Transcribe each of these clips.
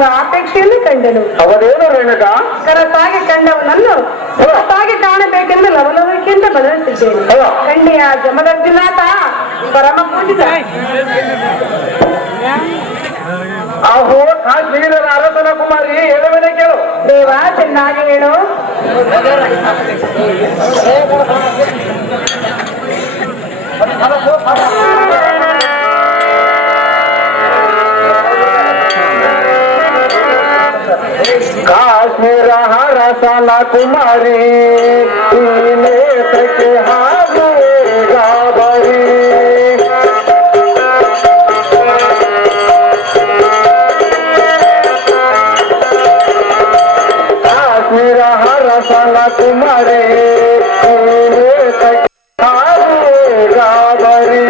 ನಾನೊಂದು ಅಪೇಕ್ಷೆಯನ್ನು ಕಂಡೆನು. ಅವರೇನು ರೇಣುಕ? ಕರಸಾಗಿ ಕಂಡವನನ್ನು ಹೊರತಾಗಿ ಕಾಣಬೇಕೆಂದು ಲವಲವಿಕೆಯಿಂದ ಬದಲಿಸಿದ್ದೇನೆ. ಕಂಡಿಯ ಜಮದರ್ಜುನಾಥ ಪರಮ ಪೂಜಿತ. ಆಹೋ ಕಾಶ್ಮೀರದ ಅರಸನ ಕುಮಾರಿ, ಹೇಳುವನೇ ಕೇಳು. ದೇವ ಚೆನ್ನಾಗಿ ಹೇಳು. ಕಾಶ್ಮೀರ ಹರಸನ ಕುಮಾರಿ ನೇತಕ್ಕೆ ಹಾದುವೆ ಗಾಬರಿ. ಕಾಶ್ಮೀರ ಹರಸನ ಕುಮಾರಿ ನೇತಕ್ಕೆ ಹಾದುವೆ ಗಾಬರಿ.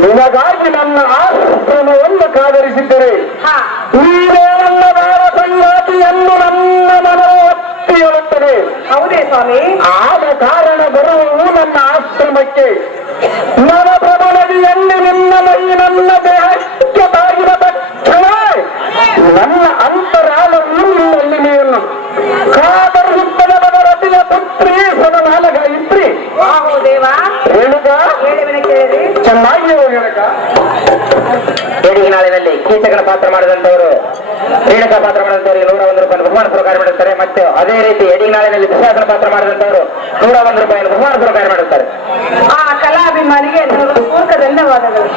ನಿನಗಾಗಿ ನನ್ನ ಆಶ್ರಮವನ್ನು ಕಾದರಿಸಿದ್ದರೆ ನೀವೇ ನನ್ನ ಬಾರ ಸಂಗಾತಿಯನ್ನು ನನ್ನ ಮನವು ಒತ್ತಿ ಹೇಳುತ್ತದೆ. ಹೌದೇ ಸ್ವಾಮಿ? ಆದ ಕಾರಣ ಬರುವವು ನನ್ನ ಆಶ್ರಮಕ್ಕೆ ನವ ಪ್ರಬಲವಿಯಲ್ಲಿ ನಿನ್ನ ಮೈ ನನ್ನ ದೇಹಕ್ಕೆ ತಾಗಿದ ತಕ್ಷಣ ನನ್ನ ಅಂತರಾಳವು ನಿನ್ನಲ್ಲಿ ನೀನು ಕಾದರಿಸುತ್ತದೆ. ರತಿಯ ಪುತ್ರಿ ಸದನಾಲಗ ಇತ್ರಿ. ದೇವ ರೇಣುಕ ಚೆನ್ನಾಗಿ ರೇಣುಕ. ಬೇಡಿಗೆ ನಾಳಿನಲ್ಲಿ ಕೀಚಕನ ಪಾತ್ರ ಮಾಡಿದಂತವರು ರೇಣುಕ ಪಾತ್ರ ಮಾಡಿದಂತವರಿಗೆ 101 ರೂಪಾಯಿ ಬಹುಮಾನ ಪ್ರಕಾರ ಮಾಡುತ್ತಾರೆ. ಮತ್ತು ಅದೇ ರೀತಿ ಎಡಿಗೆ ನಾಳಿನಲ್ಲಿ ದುಶ್ಯಾಸನ ಪಾತ್ರ ಮಾಡಿದಂತವರು 101 ರೂಪಾಯಿ ಬಹುಮಾನ ಪ್ರಕಾರ ಮಾಡುತ್ತಾರೆ. ಆ ಕಲಾಭಿಮಾನಿಗೆ ಪೂರ್ವಕ ಧನ್ಯವಾದಗಳು.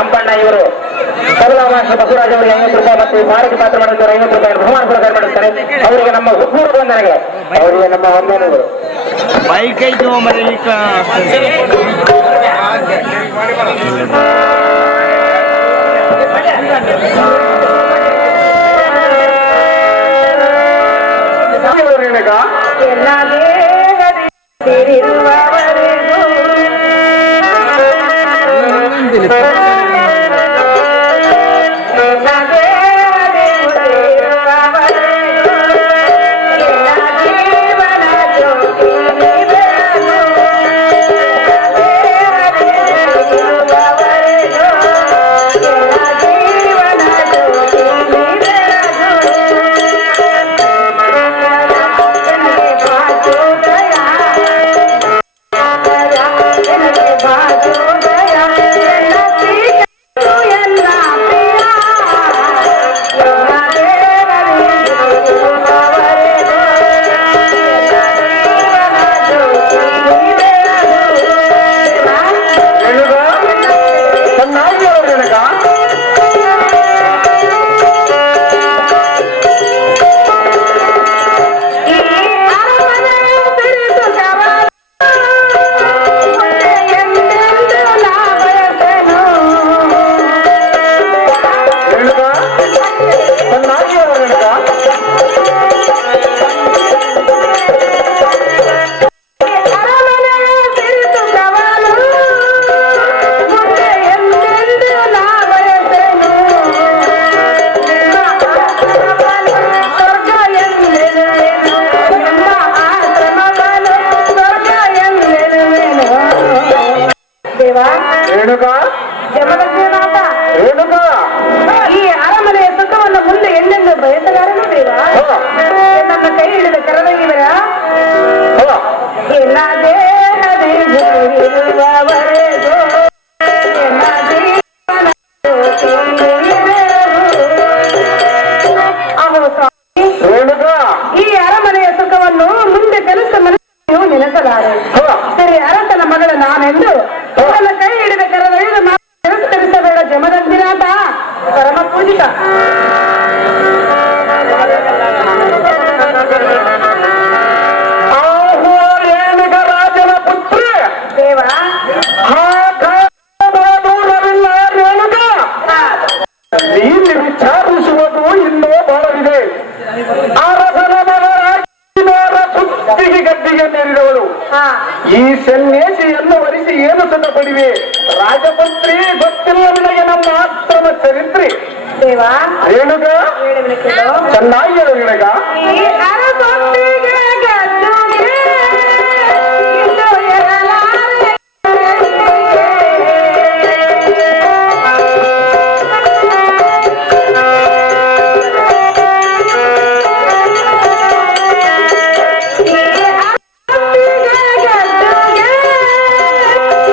ಅಂಬಣ್ಣ ಇವರು ಕಮಲಾಮಾಷ ಬಸವರಾಜ್ ಅವರಿಗೆ 50 ರೂಪಾಯಿ ಮತ್ತು ಭಾರತಿ ಪಾತ್ರ ಮಾಡಿದವರು 50 ರೂಪಾಯಿ ಬಹುಮಾನ ಪ್ರಕಾರ ಮಾಡುತ್ತಾರೆ. ಅವರಿಗೆ ನಮ್ಮ ಹುಟ್ಟೂರು ಬಂದನೆಗೆ ಅವರಿಗೆ ನಮ್ಮ ವಂದನೆಗಳು. ಈ ಸನ್ಯಾಸಿಯನ್ನು ವರಿಸಿ ಏನು ಸುಖ ಪಡಿವೆ ರಾಜಪುತ್ರಿ ಗೊತ್ತಿಲ್ಲ ನಿನಗೆ ನಮ್ಮ ಆಶ್ರಮ ಚರಿತ್ರೆ ದೇವ ರೇಣುಕ ಹೇಳುವನ ಕೇಳು ಚೆನ್ನಾಗಿ ಹೇಳು ನಿನಗ ಈ ಅರಸೊತ್ತಿಗೆ ಗದ್ದುಗೆ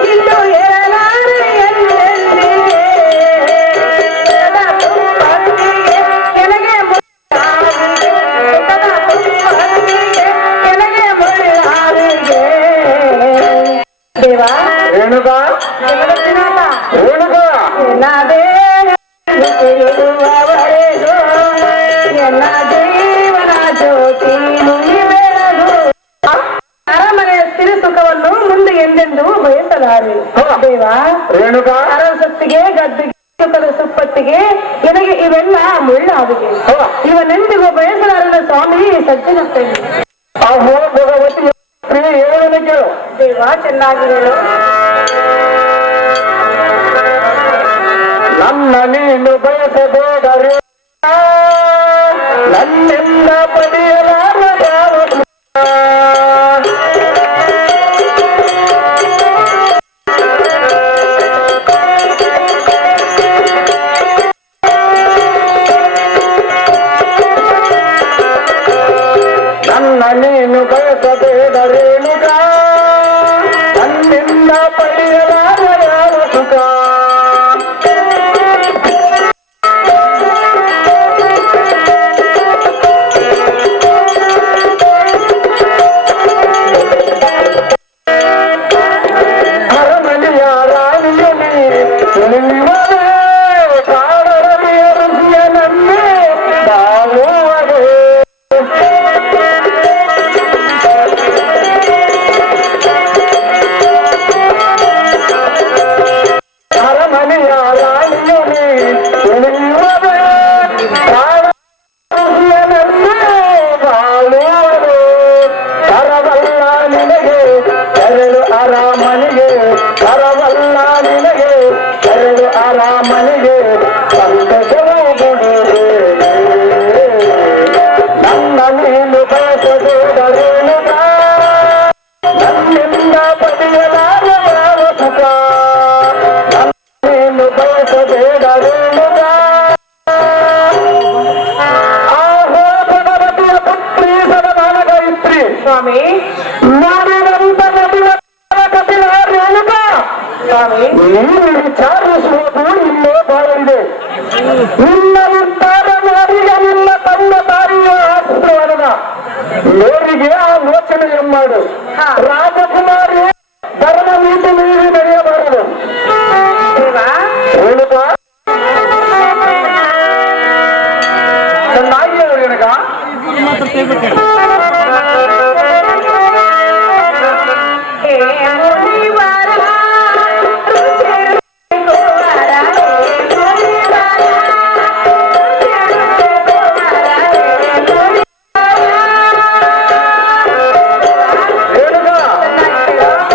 ಇನ್ನು ಎರಲಾರೆ ದೇವಾ ರೇಣುಕ ಜಗತ್ತಿನಾಥ ರೇಣುಕ ಎಲ್ಲದೇ ಇರುವವರೆಗೂ ಎಲ್ಲ ಜೀವನ ಜ್ಯೋತಿ ಮುಗಿಬೆಳಗು ಅರಮನೆಯ ಸ್ಥಿರ ಸುಖವನ್ನು ಮುಂದೆ ಎಂದೆಂದು ಬಯಸಲಾರೆ ದೇವ ರೇಣುಕ ಅರಸೊತ್ತಿಗೆ ಗದ್ದಿಗೆ ಸುಖದ ಸುಪ್ಪತ್ತಿಗೆ ನನಗೆ ಇವೆಲ್ಲ ಮುಳ್ಳಾದಿಗೆ ಇವನೆಂದಿಗೂ ಬಯಸಲಾರನ ಸ್ವಾಮಿ ಸಜ್ಜನಪ್ಪಿಗೆ ಅಹೋ ಭಗವತಿ ಹೇಳುವನ ಕೇಳು ದೇವ ಚೆನ್ನಾಗಿ ಹೇಳು ನನ್ನ ನೀನು ಬಯಸಬೇಡರೆ ನನ್ನಿಂದ ಪಡೆಯಲಾರ ಯಾವ ಸುಖ? ನನ್ನ ನೀನು ಬಯಸಬೇಡರೇನುಗ ನನ್ನಿಂದ ಪಡೆಯಲಾರ ಯಾವ ಸುಖ ಅರಮನೆಯ ರಾಣಿಯಲಿ ನಿಲ್ಲುವರೆ ಕಾಡರಲಿಯ ರುಚಿಯ ನನ್ನೇ ಬಾಳುವರೆ ಅರಮನೆಯ ರಾಣಿಯಲಿ ನಿಲ್ಲುವರೆ ಕಾಡರಲಿಯ ನನ್ನೇ ಬಾಳುವರೆ ತರವಲ್ಲ ನಿನಗೆ ಎರಡು ಅರಮನೆಗೆ ತರವಲ್ಲ ನಿನಗೆ ಎರಡು ಅರಮನೆಗೆ ಸಂತಸವೂ ಗುಡಿಗೆ ನನ್ನ ನೀನು ಬಯಸಬೇಡರೇನುಗ ನನ್ನಿಂದ ಪಡೆಯಲಾರ ಯಾವ ಸುಖ ನನ್ನ ನೀನು ಬಯಸಬೇಡರೇನುಗ ಆಹೋ ಭಗವತಿಯ ಪುತ್ರಿ ಸದಮಾನಗ ಇತ್ರಿ ಸ್ವಾಮಿ ನಾಡಿನಂತ ನದಿಯ ಕಪಿಲ ರೇಣುಕ ಸ್ವಾಮಿ ನೀನು ವಿಚಾರಿಸುವುದು ಇಲ್ಲೇ ಬಾಳಿದೆ ನಿನ್ನ ನಿರ್ಧಾರ ನಾಡಿಗೆ ನಿನ್ನ ತನ್ನ ತಾಯಿಯ ಆಶ್ರವದ ಮೇರಿಗೆ ಆ ಮೋಚನೆ ಮಾಡು ರಾಜಕುಮಾರಿ ಧರ್ಮ ನೀತಿ ಮೀರಿ ನಡೆಯಬಾರದು ದೇವ ರೇಣುಕ ಚೆನ್ನಾಗಿ ಹೇಳು ರೇಣುಕ ಹೇ ಮುನಿವರ ರುಚಿ ಕುಮಾರ ಹೇ ಮುನಿವರ ರೇಣುಕ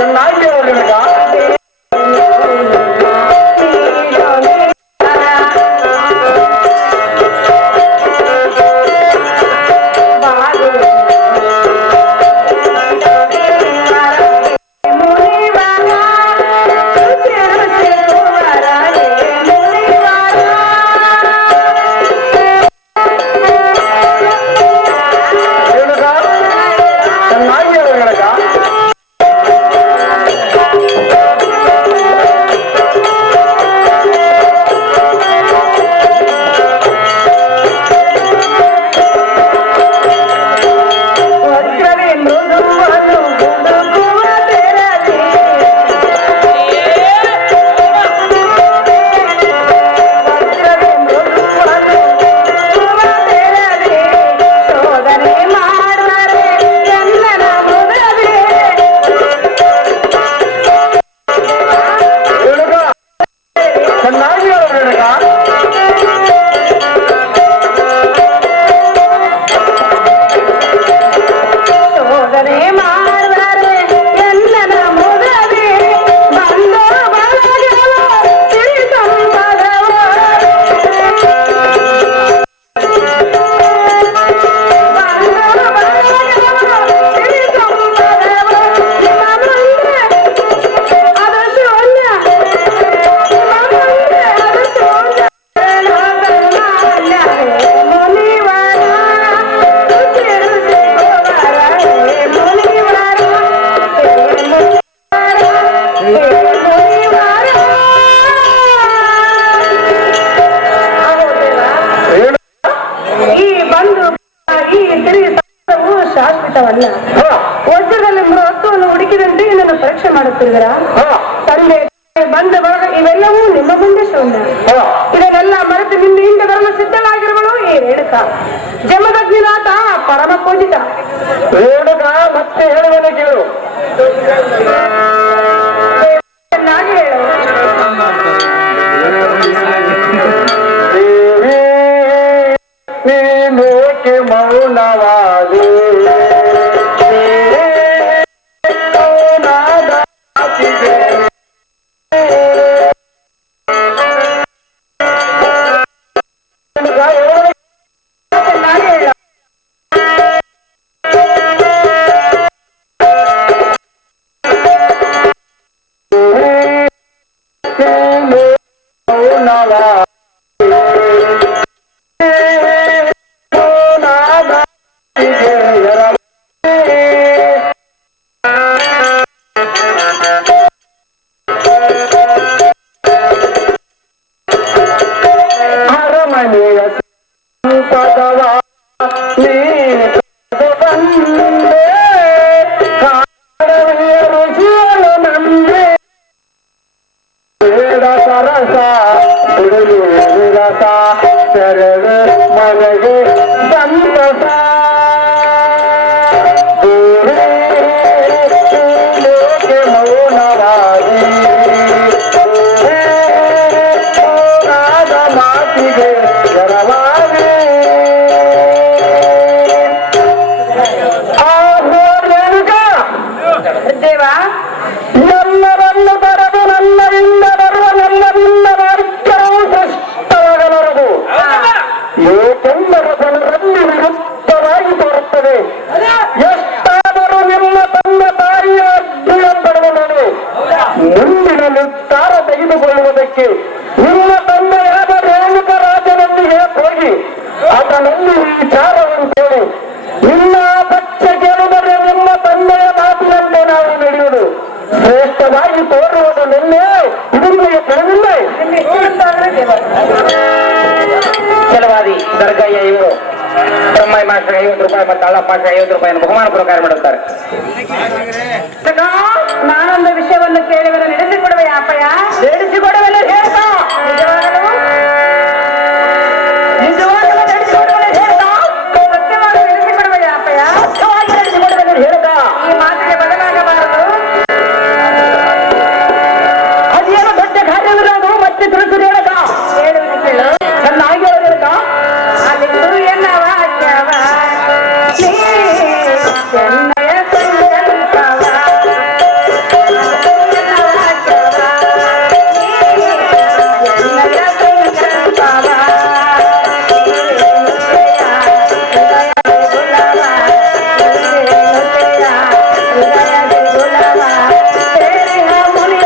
ಶಾಶ್ವತವಲ್ಲ. ಹಾ, ವಜ್ರದಲ್ಲಿ ಮೃತ್ವವನ್ನು ಹುಡುಕಿದಂತೆ ನನ್ನ ಪರೀಕ್ಷೆ ಮಾಡುತ್ತಿರುವಿರಾ? ಹಾ, ತಂದೆ ಬಂದ ಬಳಗ ಇವೆಲ್ಲವೂ ನಿಮ್ಮ ಮುಂದೆ ಶೂನ್ಯ. ಹಾ. ಇದನ್ನೆಲ್ಲ ಮರೆತು ನಿನ್ನ ಹಿಂದೆ ಬರಲು ಸಿದ್ಧಳಾಗಿರುವಳು ಈ ರೇಣುಕ, ಜಮದಗ್ನಿನಾಥ ಪರಮ ಪೂಜಿತ. ರೇಣುಕ ಮತ್ತೆ ಹೇಳುವನೆ ಕೇಳು. ಚೆನ್ನಾಗಿ ಹೇಳು. ದೇವಿ ನೀನೇಕೆ ಮೌನವಾದಿ? ಮೌನದ ಮಾತಿಗೆ ಚೆನ್ನಾಗಿ ಹೇಳು. ಅರಮನೆಯ ಸಂಪದವ ನೀನು ಬಂದೆ, ಕಾರಣವೇ ರುಚಿಯಲು ನಂಬೆ. ಬೇಡ ಸರಸ ಬಿಡಲು ವಿರಸ, ತೆರಳು ಮನೆಗೆ ಸಂತಸ. ದೇವಿಗೆ ಮೌನವಾದಿ, ಮೌನದ ಮಾತಿಗೆ ಜರವಾದಿ. ಆ ರೇಣುಕ ದೇವ, ಎಲ್ಲರನ್ನು ಬರೆದು ನನ್ನರಿಂದ ಬರುವ ನನ್ನದಿಂದ ವಾಕ್ಯವು ಸ್ಪಷ್ಟವಾಗಲಾರದು. ಏಕೆಂದರೆ ಜನರಲ್ಲಿ ವಿರುದ್ಧವಾಗಿ ತೋರುತ್ತದೆ. ಎಷ್ಟಾದರೂ ನಿಮ್ಮ ತಂದೆ ತಾಯಿಯ ಅಧ್ಯಯನ ಪಡೆದವನು ಮುಂದಿನ ನಿರ್ಧಾರ ತೆಗೆದುಕೊಳ್ಳುವುದಕ್ಕೆ ನಿಮ್ಮ ತಂದೆಯಾದ ರೇಣುಕ ರಾಜನೊಂದಿಗೆ ಹೋಗಿ ಆತನಲ್ಲಿ ಈ ವಿಚಾರವನ್ನು ಕೇಳಿ ನಿಮ್ಮ ಪಕ್ಷ ಕೇಳಿದರೆ ನಿಮ್ಮ ತಂದೆಯ ಮಾತಿನಂತೆ ನಾವು ನಡೆಯುವುದು ಶ್ರೇಷ್ಠವಾಗಿ ತೋರುವುದು ನಿನ್ನೆ. ಇದು ನಿಮಗೆ ತಿಳಿದಿಲ್ಲ. ನಿನ್ನೆ ಎಷ್ಟು ಗೊತ್ತಾದ್ರೆ ದೇವ. ಕೆಲವಾದಿ ದರ್ಗಯ್ಯ ಇವರು ಬ್ರಹ್ಮಯ್ಯ ಮಾಸ್ಟರ್ 50 ರೂಪಾಯಿ ಮತ್ತು ಅಳ್ಳಪ್ಪ ಮಾಸ್ಟರ್ 50 ರೂಪಾಯಿಯನ್ನು ಬಹುಮಾನ ಪ್ರಕಾರ ಮಾಡುತ್ತಾರೆ. ನಾನೊಂದು ವಿಷಯವನ್ನು ಕೇಳಿದರೆ ನಡೆಸಿಕೊಡುವೆ ಅಪ್ಪಯ್ಯ? ನಡೆಸಿಕೊಡುವಲ್ಲಿ ಹೇಳ್ತಾ ನಿಜವಾಗಲೂ ನಿಜವಾಗಲೂ ನಡೆಸಿಕೊಡುವಲ್ಲಿ ಹೇಳ್ತಾ ಸತ್ಯವಾಗಿ ನಡೆಸಿಕೊಡುವೆ ಅಪ್ಪಯ್ಯ? ಸತ್ಯವಾಗಿ ನಡೆಸಿಕೊಡುವಲ್ಲಿ ಹೇಳ್ತಾ ಈ ಮಾತಿಗೆ ಬದಲಾಗಬಾರದು. ಅದೇನು ದೊಡ್ಡ ಕಾರ್ಯವಿರೋದು ಮತ್ತೆ ತಿಳಿಸಿ ಹೇಳಕ ಹೇಳುವುದು ಕೇಳು. ಚೆನ್ನಾಗಿ ಹೇಳಕ ಅಲ್ಲಿ ಸೂರ್ಯನ ವಾಕ್ಯವ ನೀ ಚೆನ್ನಯ ಸಂಕಲ್ಪವ. ಸೂರ್ಯನ ವಾಕ್ಯವ ನೀ ಚೆನ್ನಯ ಸಂಕಲ್ಪವ. ಹೃದಯದ ಗುಲವ ಸೇರಿನ ಮುನಿ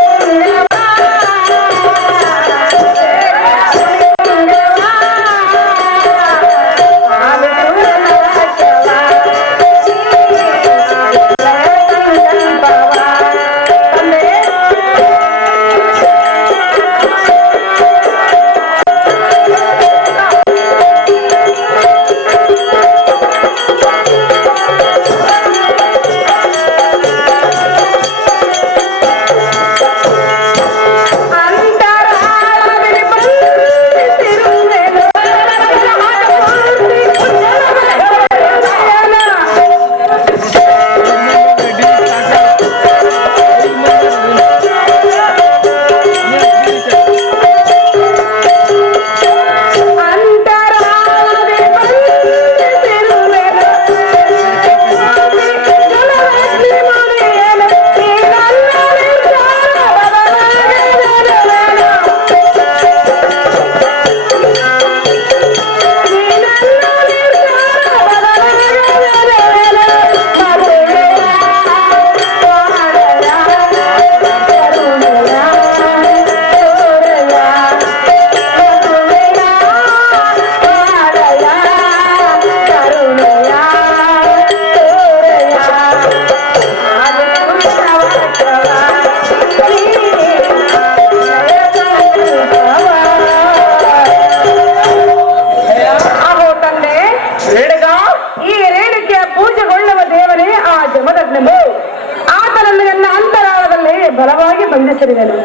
ಬಲವಾಗಿ ಬಂಧಿಸಿರುವೆನು.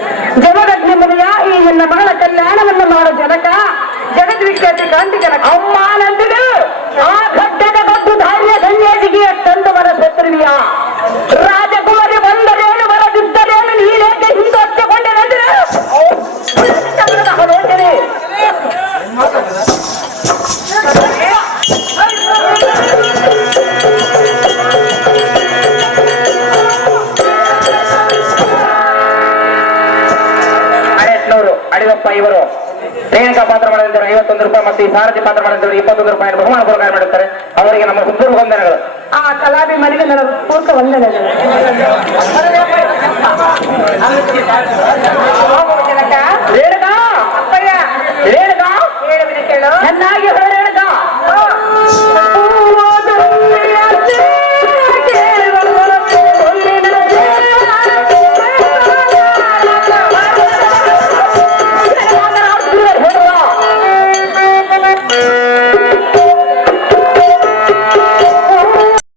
ಜಮದಗ್ನಿ ಮುನಿಯ ಈ ನಿನ್ನ ಮಗಳ ಕಲ್ಯಾಣವನ್ನು ಮಾಡೋ ಜನಕ ಜಗದ್ವಿಖ್ಯಾತಿ ಕಾಂತಿಕನ ಅಮ್ಮ ನಂದಿದೆ ಆ ಘಟ್ಟದ ಗೊತ್ತು ಧಾರ್ಯ ಸನ್ಯಾಸಿಗೆ ತಂದು ಮರ ಶತ್ರುವಿಯ ರಾಜಕುಮಾರಿ ಬಂದರೇನು ಬರದಿದ್ದರೇನು ನೀನೇಕೆ ಹಿಂದೆ ಹಚ್ಚಿಕೊಂಡೇನೆಂದ್ರೆ ನೋಡ್ತೀನಿ. ಅಡಿಗಪ್ಪ ಇವರು ರೇಣುಕಾ ಪಾತ್ರ ಮಾಡಿದಂತೆ 51 ರೂಪಾಯಿ ಮತ್ತು ಈ ಸಾರಥಿ ಪಾತ್ರ ಮಾಡಿದಂತೆ 21 ರೂಪಾಯಿ ಬಹುಮಾನ ಪುರಸ್ಕಾರ ಮಾಡುತ್ತಾರೆ. ಅವರಿಗೆ ನಮ್ಮ ಹುಬ್ಬೂರು ವಂದನೆಗಳು. ಆ ಕಲಾಭಿಮಾನಿಗೆ ನನ್ನ ಪೂರ್ವ ವಂದನೆಗಳು.